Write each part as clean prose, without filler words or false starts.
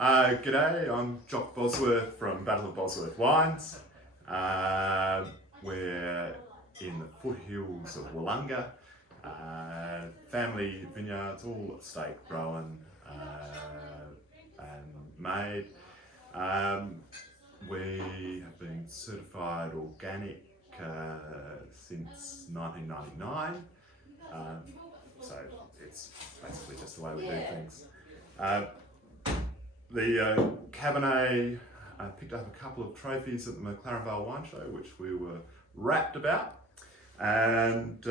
G'day, I'm Joch Bosworth from Battle of Bosworth Wines. We're in the foothills of Wollonga. Family vineyards, all estate grown and made. We have been certified organic since 1999. So it's basically just the way we do things. The Cabernet picked up a couple of trophies at the McLaren Vale Wine Show, which we were rapt about. And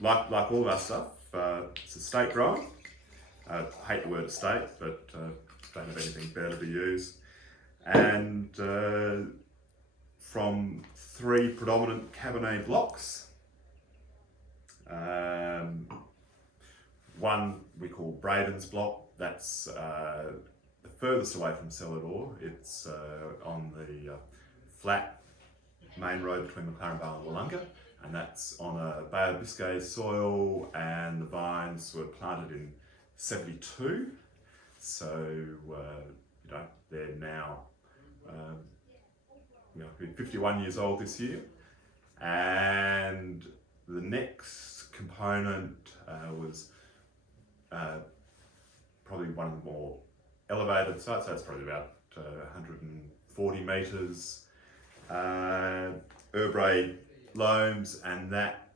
like all of our stuff, it's estate grown. I hate the word estate, but don't have anything better to use. And from 3 predominant Cabernet blocks. One we call Braden's block. That's the furthest away from Cellador. It's on the flat main road between McLaren Vale and Wollonga, and that's on a Bay of Biscay soil, and the vines were planted in 72, so they're now 51 years old this year. And the next component was probably one of the more elevated sites, so it's probably about 140 metres. Urrbrae loams, and that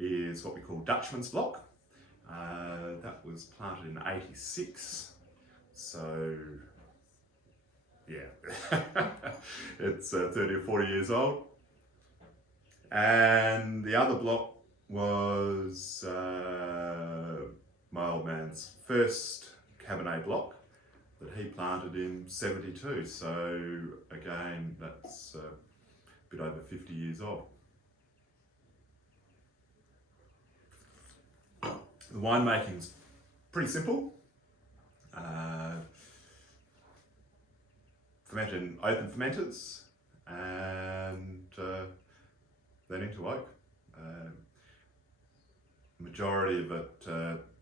is what we call Dutchman's block. That was planted in 86, so yeah, it's 30 or 40 years old. And the other block was my old man's first Cabernet block that he planted in 72, so again that's a bit over 50 years old. The winemaking's pretty simple. Fermented in open fermenters and then into oak. Majority of it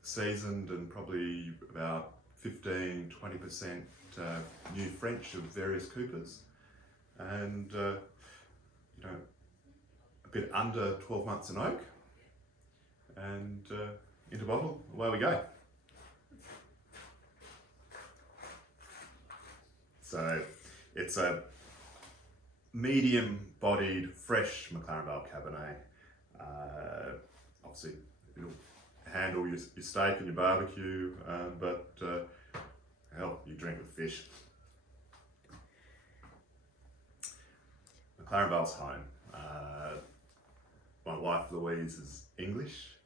seasoned, and probably about 15-20% new French of various coopers, and a bit under 12 months in oak, and into bottle, away we go. So it's a medium-bodied, fresh McLaren Vale Cabernet. Obviously, it'll handle your steak and your barbecue, but hell, you drink with fish. McLaren Vale's home. My wife Louise is English.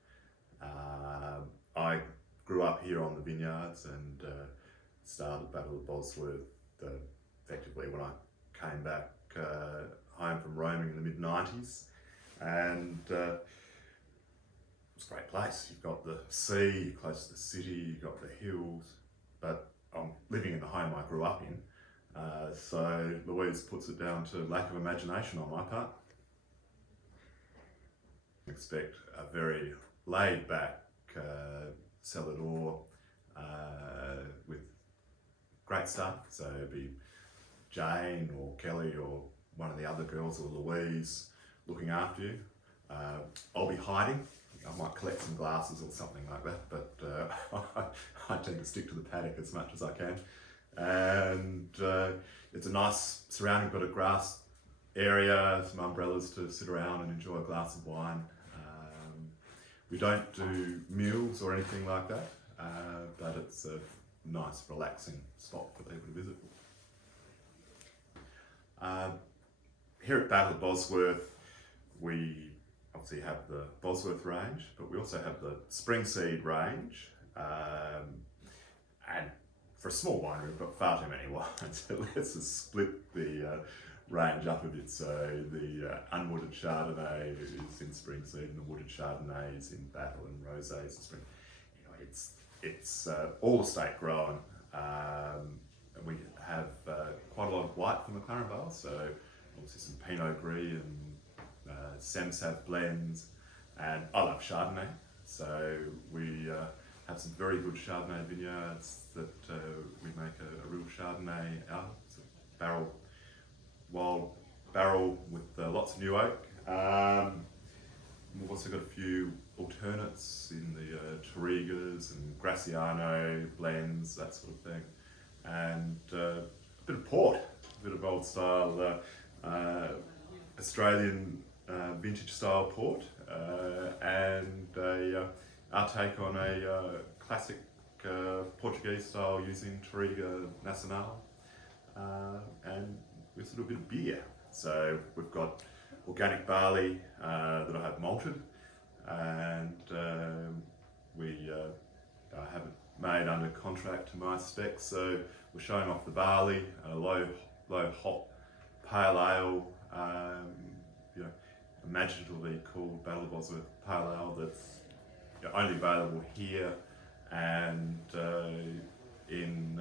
I grew up here on the vineyards and started Battle of Bosworth effectively when I came back home from roaming in the mid-90s, and it's a great place. You've got the sea, you're close to the city, you've got the hills, but I'm living in the home I grew up in, so Louise puts it down to lack of imagination on my part. Expect a very laid-back cellador with great staff, so it'd be Jane or Kelly or one of the other girls, or Louise, looking after you. I'll be hiding. I might collect some glasses or something like that, but I tend to stick to the paddock as much as I can. And it's a nice surrounding, got a grass area, some umbrellas to sit around and enjoy a glass of wine. We don't do meals or anything like that, but it's a nice, relaxing spot for people to visit. Here at Battle of Bosworth, we obviously have the Bosworth range, but we also have the Spring Seed range. And for a small winery, we've got far too many wines, so let's just split the range up a bit. So the unwooded Chardonnay is in Spring Seed, and the wooded Chardonnay is in Battle, and Rosé is in Spring. It's all estate grown. And we have quite a lot of white from McLaren Vale, so obviously some Pinot Gris and Semsav blends, and I love Chardonnay, so we have some very good Chardonnay vineyards that we make a real Chardonnay out. It's a barrel, wild barrel with lots of new oak. We've also got a few alternates in the Tourigas and Graciano blends, that sort of thing, and a bit of port, a bit of old style Australian vintage style port, and our take on a classic Portuguese style using Touriga Nacional, and with a little bit of beer. So we've got organic barley that I have malted, and we have it made under contract to my specs. So we're showing off the barley, a low hop pale ale, imaginatively called Battle of Bosworth Pale Ale, that's only available here and in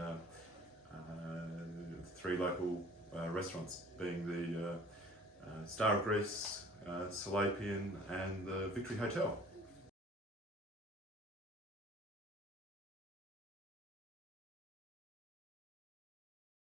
3 local restaurants, being the Star of Greece, Salopian and the Victory Hotel.